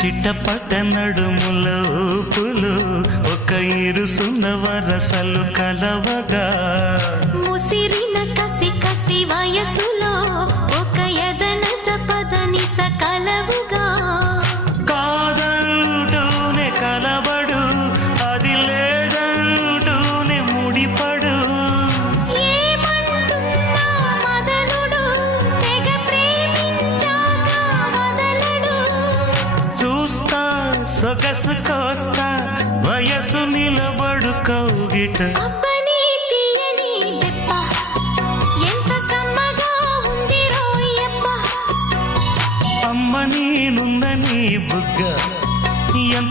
చిట్టపట్ట నడుముల ఊపులు ఒక ఇరుసున్న వరసలు కలవగా ముసిరిన కసి కసి వయసులో ఒక యదన సపదని సకలవుగా కాదంటూనే కలబడు అది లేదంటూనే ముడిపడు ఏమంటున్నా మదనుడు తెగ ప్రేమించాక వదలడు చూస్తా సొగసు కోస్తా వయసు నిలబడు కౌగిట అబ్బని తీయని దెబ్బ ఎంత కమ్మగా ఉంది రోయప్ప అమ్మ నేనున్న నీ బుగ్గ ఎంత